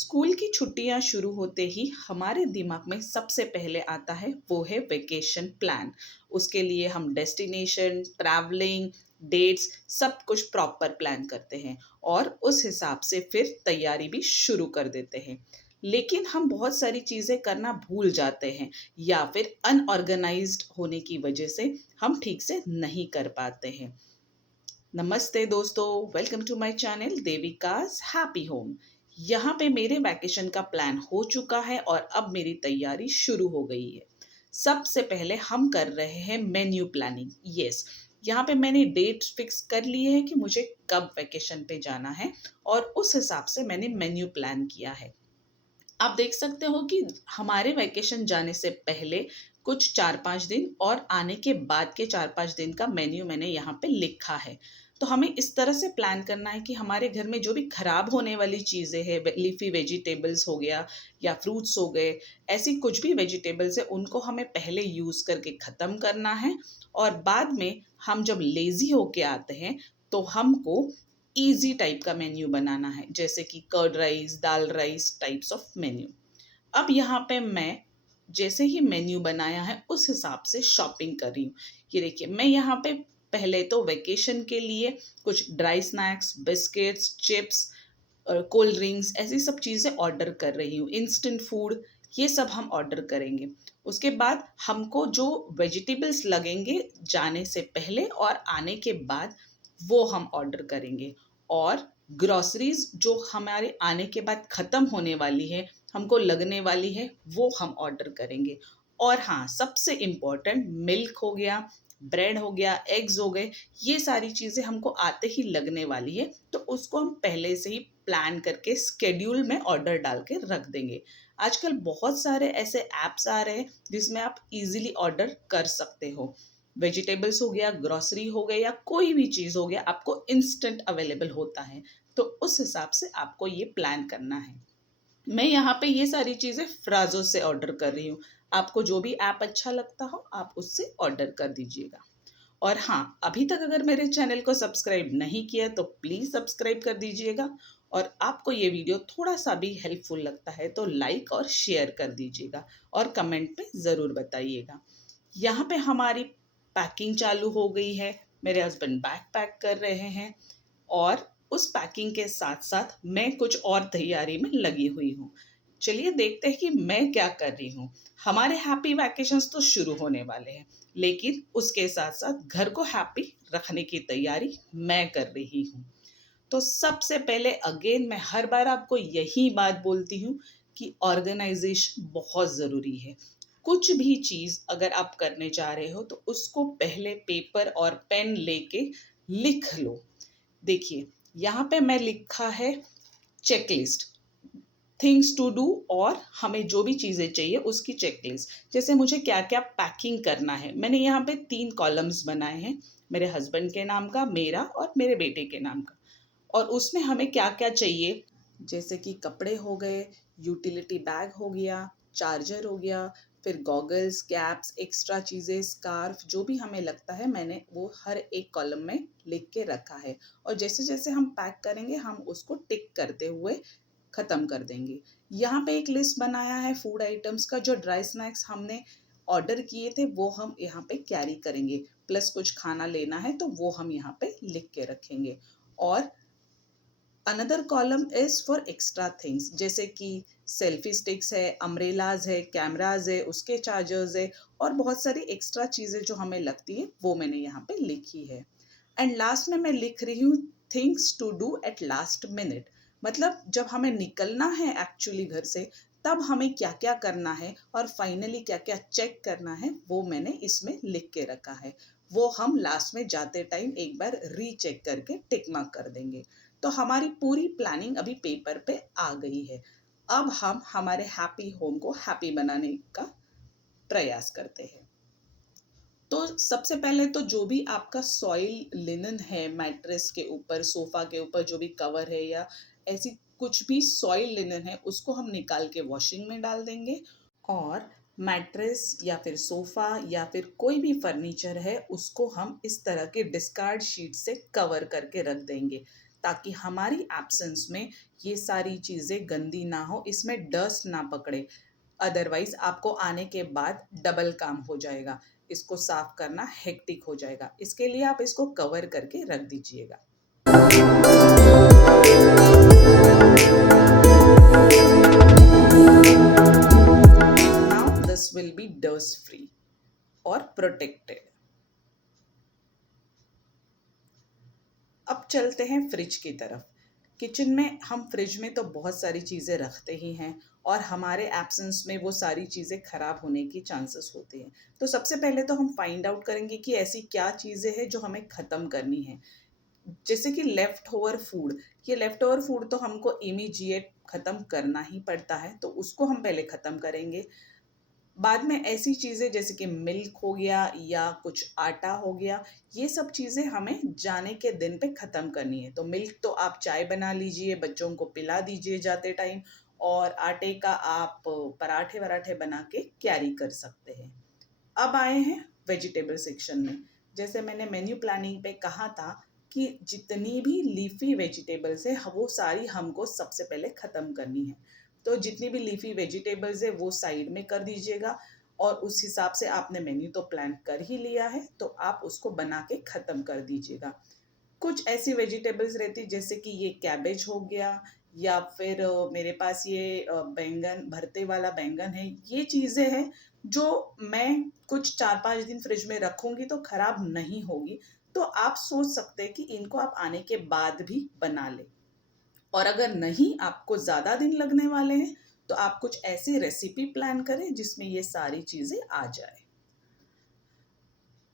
School की छुट्टियां शुरू होते ही हमारे दिमाग में सबसे पहले आता है वो है वेकेशन प्लान। उसके लिए हम डेस्टिनेशन, ट्रैवलिंग, डेट्स सब कुछ प्रॉपर प्लान करते हैं और उस हिसाब से फिर तैयारी भी शुरू कर देते हैं। लेकिन हम बहुत सारी चीज़ें करना भूल जाते हैं या फिर अनऑर्गेनाइज्ड होने की वजह से हम ठीक से नहीं कर पाते हैं। नमस्ते दोस्तों, welcome to my channel Devika's happy home. यहाँ पे मेरे वैकेशन का प्लान हो चुका है और अब मेरी तैयारी शुरू हो गई है। सबसे पहले हम कर रहे हैं मेन्यू प्लानिंग। यस, यहाँ पे मैंने डेट फिक्स कर ली है कि मुझे कब वैकेशन पे जाना है और उस हिसाब से मैंने मेन्यू प्लान किया है। आप देख सकते हो कि हमारे वैकेशन जाने से पहले कुछ 4-5 दिन और आने के बाद के 4-5 दिन का मेन्यू मैंने यहाँ पे लिखा है। तो हमें इस तरह से प्लान करना है कि हमारे घर में जो भी खराब होने वाली चीज़ें हैं, लीफी वेजिटेबल्स हो गया या फ्रूट्स हो गए, ऐसी कुछ भी वेजिटेबल्स है उनको हमें पहले यूज़ करके ख़त्म करना है। और बाद में हम जब लेज़ी होके आते हैं तो हमको ईज़ी टाइप का मेन्यू बनाना है, जैसे कि curd rice, dal rice types of menu. अब यहाँ पे मैं जैसे ही मेन्यू बनाया है उस हिसाब से शॉपिंग कर रही हूँ। ये देखिए, मैं यहाँ पे पहले तो वेकेशन के लिए कुछ dry snacks, biscuits, chips, cold drinks ऐसी सब चीज़ें ऑर्डर कर रही हूँ। इंस्टेंट फूड ये सब हम ऑर्डर करेंगे। उसके बाद हमको जो वेजिटेबल्स लगेंगे जाने से पहले और आने के बाद वो हम ऑर्डर करेंगे। और ग्रॉसरीज जो हमारे आने के बाद ख़त्म होने वाली है, हमको लगने वाली है, वो हम ऑर्डर करेंगे। और हाँ, सबसे इम्पोर्टेंट मिल्क हो गया, ब्रेड हो गया, एग्स हो गए, ये सारी चीज़ें हमको आते ही लगने वाली है, तो उसको हम पहले से ही प्लान करके स्केड्यूल में ऑर्डर डाल के रख देंगे। आजकल बहुत सारे ऐसे ऐप्स आ रहे हैं जिसमें आप इजीली ऑर्डर कर सकते हो। वेजिटेबल्स हो गया, ग्रोसरी हो गया या कोई भी चीज़ हो गया, आपको इंस्टेंट अवेलेबल होता है। तो उस हिसाब से आपको ये प्लान करना है। मैं यहाँ पे ये सारी चीज़ें फ़्राज़ो से ऑर्डर कर रही हूँ। आपको जो भी ऐप अच्छा लगता हो आप उससे ऑर्डर कर दीजिएगा। और हाँ, अभी तक अगर मेरे चैनल को सब्सक्राइब नहीं किया तो प्लीज़ सब्सक्राइब कर दीजिएगा। और आपको ये वीडियो थोड़ा-सा भी हेल्पफुल लगता है तो लाइक और शेयर कर दीजिएगा और कमेंट में ज़रूर बताइएगा। यहाँ पे हमारी पैकिंग चालू हो गई है। मेरे हस्बैंड बैग पैक कर रहे हैं और उस पैकिंग के साथ-साथ मैं कुछ और तैयारी में लगी हुई हूँ। चलिए देखते हैं कि मैं क्या कर रही हूँ। हमारे हैप्पी वैकेशंस तो शुरू होने वाले हैं, लेकिन उसके साथ-साथ घर को हैप्पी रखने की तैयारी मैं कर रही हूँ। तो सबसे पहले अगेन मैं हर बार आपको यही बात बोलती हूँ कि ऑर्गेनाइजेशन बहुत ज़रूरी है। कुछ भी चीज़ अगर आप करने जा रहे हो तो उसको पहले पेपर और पेन लेके लिख लो। देखिए, यहाँ पे मैं लिखा है चेकलिस्ट, थिंग्स टू डू, और हमें जो भी चीज़ें चाहिए उसकी चेकलिस्ट। जैसे मुझे क्या-क्या पैकिंग करना है, मैंने यहाँ पे 3 कॉलम्स बनाए हैं, मेरे हस्बैंड के नाम का, मेरा और मेरे बेटे के नाम का। और उसमें हमें क्या-क्या चाहिए, जैसे कि कपड़े हो गए, यूटिलिटी बैग हो गया, चार्जर हो गया, फिर गॉगल्स, कैप्स, एक्स्ट्रा चीज़ें, स्कार्फ, जो भी हमें लगता है मैंने वो हर एक कॉलम में लिख के रखा है। और जैसे-जैसे हम पैक करेंगे हम उसको टिक करते हुए ख़त्म कर देंगे। यहाँ पे एक लिस्ट बनाया है फूड आइटम्स का, जो ड्राई स्नैक्स हमने ऑर्डर किए थे वो हम यहाँ पे कैरी करेंगे, प्लस कुछ खाना लेना है तो वो हम यहाँ पे लिख के रखेंगे। और another column is for extra things, जैसे कि सेल्फी स्टिक्स है, अम्ब्रेलाज़ है, कैमराज़ है, उसके चार्जर्स है और बहुत सारी एक्स्ट्रा चीज़ें जो हमें लगती है वो मैंने यहाँ पे लिखी है। एंड लास्ट में मैं लिख रही हूँ things to do at last minute, मतलब जब हमें निकलना है एक्चुअली घर से तब हमें क्या-क्या करना है और फाइनली क्या-क्या चेक करना है वो मैंने इसमें लिख के रखा है। वो हम लास्ट में जाते टाइम एक बार रीचेक करके टिक मार्क कर देंगे। तो हमारी पूरी प्लानिंग अभी पेपर पे आ गई है। अब हम हमारे हैप्पी होम को हैप्पी बनाने का प्रयास करते हैं। तो सबसे पहले तो जो भी आपका सॉइल लिनन है, मैट्रेस के ऊपर, सोफ़ा के ऊपर जो भी कवर है या ऐसी कुछ भी सॉइल लिनन है, उसको हम निकाल के वॉशिंग में डाल देंगे। और मैट्रेस या फिर सोफ़ा या फिर कोई भी फर्नीचर है, उसको हम इस तरह के डिस्कार्ड शीट से कवर करके रख देंगे, ताकि हमारी एब्सेंस में ये सारी चीज़ें गंदी ना हो, इसमें डस्ट ना पकड़े, अदरवाइज आपको आने के बाद डबल काम हो जाएगा, इसको साफ करना हेक्टिक हो जाएगा। इसके लिए आप इसको कवर करके रख दीजिएगा। Now this will be dust free और प्रोटेक्टेड। अब चलते हैं फ्रिज की तरफ। किचन में हम फ्रिज में तो बहुत सारी चीज़ें रखते ही हैं और हमारे एब्सेंस में वो सारी चीज़ें खराब होने की चांसेस होते हैं। तो सबसे पहले तो हम फाइंड आउट करेंगे कि ऐसी क्या चीज़ें हैं जो हमें ख़त्म करनी है। जैसे कि लेफ्ट ओवर फूड, ये लेफ्ट ओवर फूड तो हमको इमीडिएट ख़त्म करना ही पड़ता है, तो उसको हम पहले ख़त्म करेंगे। बाद में ऐसी चीज़ें जैसे कि मिल्क हो गया या कुछ आटा हो गया, ये सब चीज़ें हमें जाने के दिन पे ख़त्म करनी है। तो मिल्क तो आप चाय बना लीजिए, बच्चों को पिला दीजिए जाते टाइम, और आटे का आप पराठे वराठे बना के कैरी कर सकते हैं। अब आए हैं वेजिटेबल सेक्शन में। जैसे मैंने मेन्यू प्लानिंग पे कहा था कि जितनी भी लीफी वेजिटेबल्स है वो सारी हमको सबसे पहले ख़त्म करनी है। तो जितनी भी लीफी वेजिटेबल्स है वो साइड में कर दीजिएगा, और उस हिसाब से आपने मेन्यू तो प्लान कर ही लिया है, तो आप उसको बना के ख़त्म कर दीजिएगा। कुछ ऐसी वेजिटेबल्स रहती जैसे कि ये कैबेज हो गया, या फिर मेरे पास ये बैंगन, भरते वाला बैंगन है, ये चीज़ें हैं जो मैं कुछ 4-5 दिन फ्रिज में रखूँगी तो ख़राब नहीं होगी। तो आप सोच सकते हैं कि इनको आप आने के बाद भी बना लें। और अगर नहीं, आपको ज़्यादा दिन लगने वाले हैं, तो आप कुछ ऐसी रेसिपी प्लान करें जिसमें ये सारी चीज़ें आ जाए।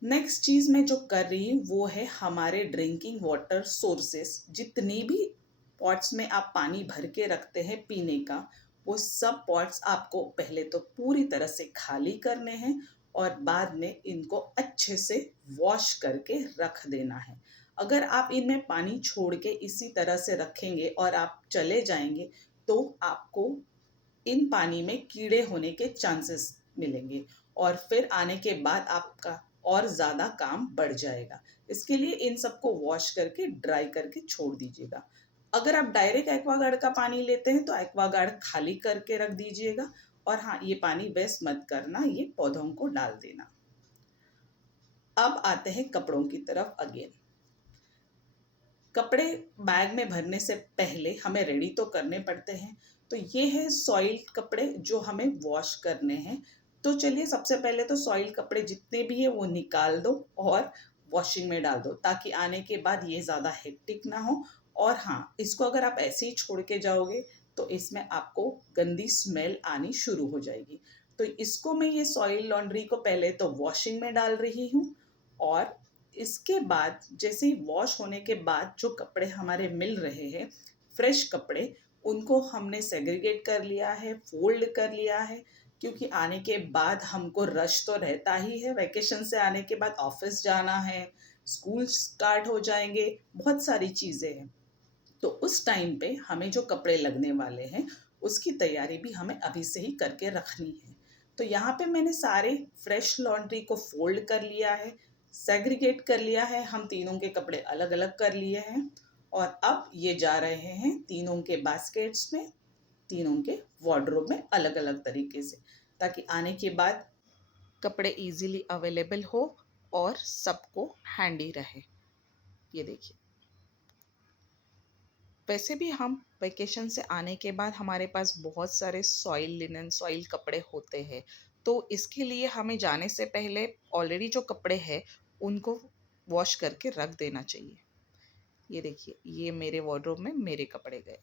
नेक्स्ट चीज़ मैं जो कर रही हूँ वो है हमारे ड्रिंकिंग वाटर सोर्सेस। जितनी भी पॉट्स में आप पानी भर के रखते हैं पीने का, वो सब पॉट्स आपको पहले तो पूरी तरह से खाली करने हैं, और बाद में इनको अच्छे से वॉश करके रख देना है। अगर आप इनमें पानी छोड़ के इसी तरह से रखेंगे और आप चले जाएंगे, तो आपको इन पानी में कीड़े होने के चांसेस मिलेंगे, और फिर आने के बाद आपका और ज़्यादा काम बढ़ जाएगा। इसके लिए इन सबको वॉश करके ड्राई करके छोड़ दीजिएगा। अगर आप डायरेक्ट एक्वागार्ड का पानी लेते हैं तो एक्वागार्ड खाली करके रख दीजिएगा, और हाँ, ये पानी वेस्ट मत करना, ये पौधों को डाल देना। अब आते हैं कपड़ों की तरफ अगेन। कपड़े बैग में भरने से पहले हमें रेडी तो करने पड़ते हैं। तो ये है सॉइल कपड़े जो हमें वॉश करने हैं। तो चलिए, सबसे पहले तो सॉइल कपड़े जितने भी है वो निकाल दो और वॉशिंग में डाल दो, ताकि आने के बाद ये ज़्यादा हेक्टिक ना हो। और हाँ, इसको अगर आप ऐसे ही छोड़ के जाओगे तो इसमें आपको गंदी स्मेल आनी शुरू हो जाएगी। तो इसको मैं ये सॉइल लॉन्ड्री को पहले तो वॉशिंग में डाल रही हूँ, और इसके बाद जैसे ही वॉश होने के बाद जो कपड़े हमारे मिल रहे हैं, फ्रेश कपड़े, उनको हमने सेग्रीगेट कर लिया है, फोल्ड कर लिया है। क्योंकि आने के बाद हमको रश तो रहता ही है, वैकेशन से आने के बाद ऑफिस जाना है, स्कूल स्टार्ट हो जाएंगे, बहुत सारी चीज़ें हैं। तो उस टाइम पे हमें जो कपड़े लगने वाले हैं उसकी तैयारी भी हमें अभी से ही करके रखनी है। तो यहाँ पे मैंने सारे फ्रेश लॉन्ड्री को फोल्ड कर लिया है, सेग्रीगेट कर लिया है, हम तीनों के कपड़े अलग अलग कर लिए हैं, और अब ये जा रहे हैं तीनों के बास्केट्स में, तीनों के वार्डरोब में अलग अलग तरीके से, ताकि आने के बाद कपड़े इजीली अवेलेबल हो और सबको हैंडी रहे। ये देखिए, वैसे भी हम वेकेशन से आने के बाद हमारे पास बहुत सारे सॉइल लिनन, सॉइल कपड़े होते हैं। तो इसके लिए हमें जाने से पहले ऑलरेडी जो कपड़े हैं उनको वॉश करके रख देना चाहिए। ये देखिए, ये मेरे वार्डरोब में मेरे कपड़े गए।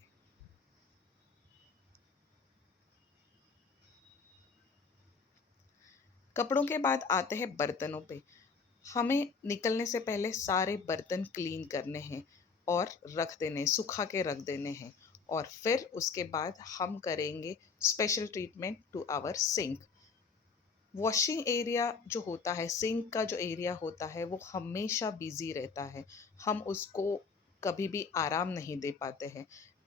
कपड़ों के बाद आते हैं बर्तनों पे। हमें निकलने से पहले सारे बर्तन क्लीन करने हैं और रख देने, सुखा के रख देने हैं। और फिर उसके बाद हम करेंगे special treatment to our sink. Washing area जो होता है, सिंक का जो एरिया होता है, वो हमेशा बिजी रहता है। हम उसको कभी भी आराम नहीं दे पाते हैं।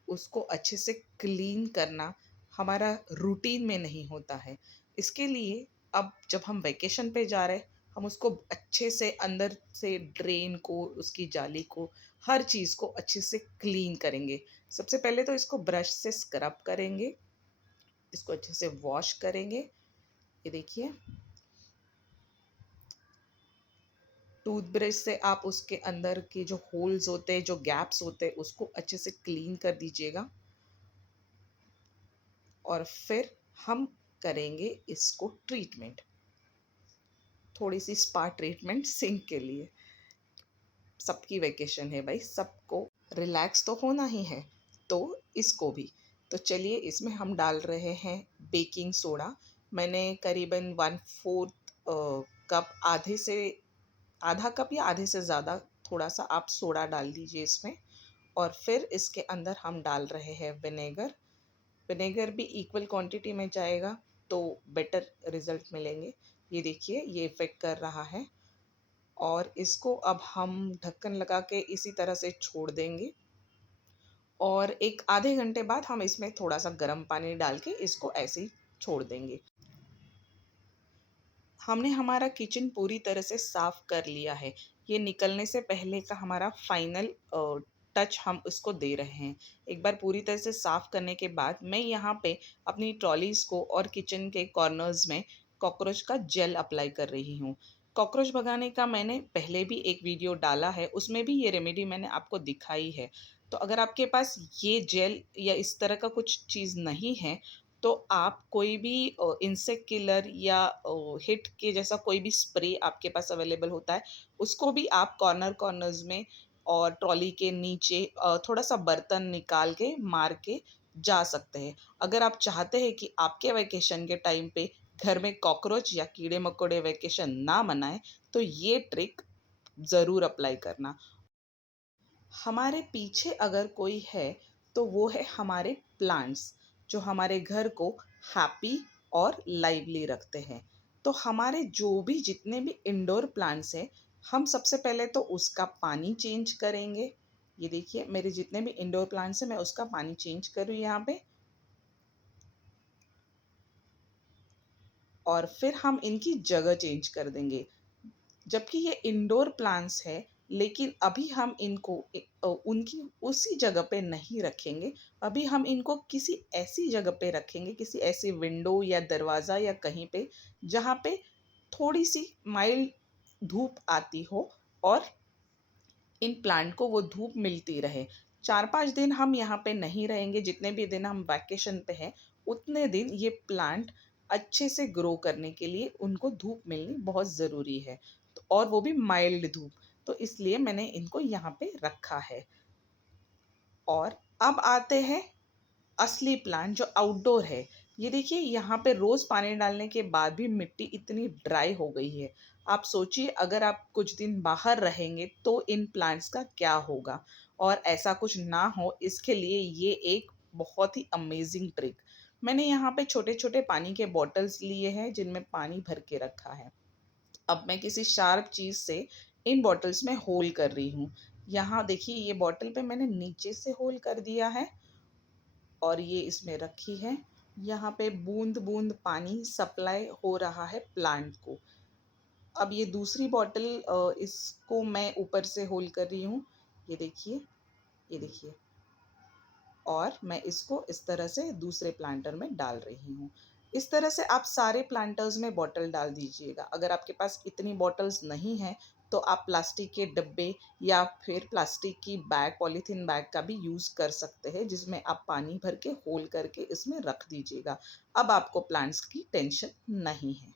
उसको अच्छे से क्लीन करना हमारा रूटीन में नहीं होता है। इसके लिए अब जब हम वेकेशन पे जा रहे हैं, हम उसको अच्छे से अंदर से ड्रेन को, उसकी जाली को हर चीज़ को अच्छे से क्लीन करेंगे। सबसे पहले तो इसको ब्रश से स्क्रब करेंगे, इसको अच्छे से वॉश करेंगे। ये देखिए, टूथब्रश से आप उसके अंदर के जो होल्स होते हैं, जो गैप्स होते हैं, उसको अच्छे से क्लीन कर दीजिएगा। और फिर हम करेंगे इसको ट्रीटमेंट, थोड़ी सी स्पा ट्रीटमेंट सिंक के लिए। सबकी वैकेशन है भाई, सबको रिलैक्स तो होना ही है, तो इसको भी। तो चलिए इसमें हम डाल रहे हैं बेकिंग सोडा। मैंने करीबन 1/4 कप, आधा कप या आधे से ज़्यादा, थोड़ा सा आप सोडा डाल दीजिए इसमें। और फिर इसके अंदर हम डाल रहे हैं विनेगर। विनेगर भी इक्वल क्वांटिटी में जाएगा तो बेटर रिजल्ट मिलेंगे। ये देखिए, ये इफ़ेक्ट कर रहा है। और इसको अब हम ढक्कन लगा के इसी तरह से छोड़ देंगे। और एक आधे घंटे बाद हम इसमें थोड़ा सा गर्म पानी डाल के इसको ऐसे ही छोड़ देंगे। हमने हमारा किचन पूरी तरह से साफ़ कर लिया है। ये निकलने से पहले का हमारा फाइनल टच हम उसको दे रहे हैं। एक बार पूरी तरह से साफ़ करने के बाद मैं यहाँ पे अपनी ट्रॉलीज़ को और किचन के कॉर्नर्स में कॉकरोच का जेल अप्लाई कर रही हूँ। कॉकरोच भगाने का मैंने पहले भी एक वीडियो डाला है, उसमें भी ये रेमेडी मैंने आपको दिखाई है। तो अगर आपके पास ये जेल या इस तरह का कुछ चीज़ नहीं है, तो आप कोई भी इंसेक्ट किलर या हिट के जैसा कोई भी स्प्रे आपके पास अवेलेबल होता है, उसको भी आप कॉर्नर्स में और ट्रॉली के नीचे थोड़ा सा बर्तन निकाल के मार के जा सकते हैं। अगर आप चाहते हैं कि आपके वैकेशन के टाइम पे घर में कॉकरोच या कीड़े मकोड़े वैकेशन ना मनाएं, तो ये ट्रिक ज़रूर अप्लाई करना। हमारे पीछे अगर कोई है, तो वो है हमारे प्लांट्स, जो हमारे घर को हैप्पी और लाइवली रखते हैं। तो हमारे जो भी जितने भी इंडोर प्लांट्स हैं, हम सबसे पहले तो उसका पानी चेंज करेंगे। ये देखिए, मेरे जितने भी इंडोर प्लांट्स हैं मैं उसका पानी चेंज कर रही हूँ यहाँ पे। और फिर हम इनकी जगह चेंज कर देंगे। जबकि ये इंडोर प्लांट्स है, लेकिन अभी हम इनको उनकी उसी जगह पे नहीं रखेंगे। अभी हम इनको किसी ऐसी जगह पे रखेंगे, किसी ऐसी विंडो या दरवाज़ा या कहीं पे, जहाँ पे थोड़ी सी माइल्ड धूप आती हो और इन प्लांट को वो धूप मिलती रहे। 4-5 दिन हम यहाँ पे नहीं रहेंगे, जितने भी दिन हम वैकेशन पे हैं, उतने दिन ये प्लांट अच्छे से ग्रो करने के लिए उनको धूप मिलनी बहुत ज़रूरी है। तो और वो भी माइल्ड धूप, तो इसलिए मैंने इनको यहाँ पे रखा है। और अब आते हैं असली प्लांट जो आउटडोर है। ये देखिए, यहाँ पे रोज़ पानी डालने के बाद भी मिट्टी इतनी ड्राई हो गई है। आप सोचिए, अगर आप कुछ दिन बाहर रहेंगे तो इन प्लांट्स का क्या होगा। और ऐसा कुछ ना हो, इसके लिए ये एक बहुत ही अमेजिंग ट्रिक। मैंने यहाँ पे छोटे छोटे पानी के बॉटल्स लिए हैं जिनमें पानी भर के रखा है। अब मैं किसी शार्प चीज़ से इन बॉटल्स में होल कर रही हूँ। यहाँ देखिए, ये बॉटल पे मैंने नीचे से होल कर दिया है और ये इसमें रखी है। यहाँ पे बूंद बूंद पानी सप्लाई हो रहा है प्लांट को। अब ये दूसरी बॉटल, इसको मैं ऊपर से होल कर रही हूँ। ये देखिए, ये देखिए। और मैं इसको इस तरह से दूसरे प्लांटर में डाल रही हूँ। इस तरह से आप सारे प्लांटर्स में बॉटल डाल दीजिएगा। अगर आपके पास इतनी बॉटल्स नहीं हैं, तो आप प्लास्टिक के डब्बे या फिर प्लास्टिक की बैग, पॉलीथीन बैग का भी यूज़ कर सकते हैं, जिसमें आप पानी भर के होल करके इसमें रख दीजिएगा। अब आपको प्लांट्स की टेंशन नहीं है।